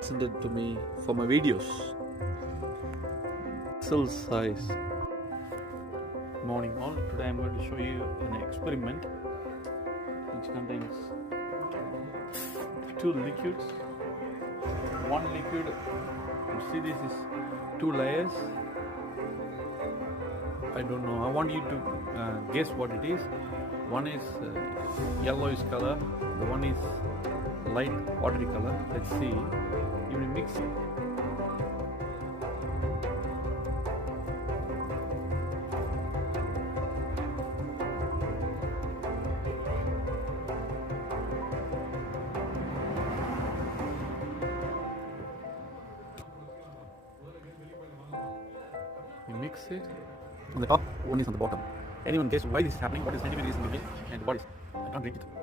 Send it to me for my videos. Pixel size. Morning all. Today I'm going to show you an experiment which contains two liquids. One liquid, you see this is two layers. I don't know. I want you to guess what it is. One is yellowish color. The one is light watery color. Let's see. You will mix it. You mix it. On the top, one is on the bottom. Anyone guess why this is happening? What is the scientific reason behind, and what is? I can't read it.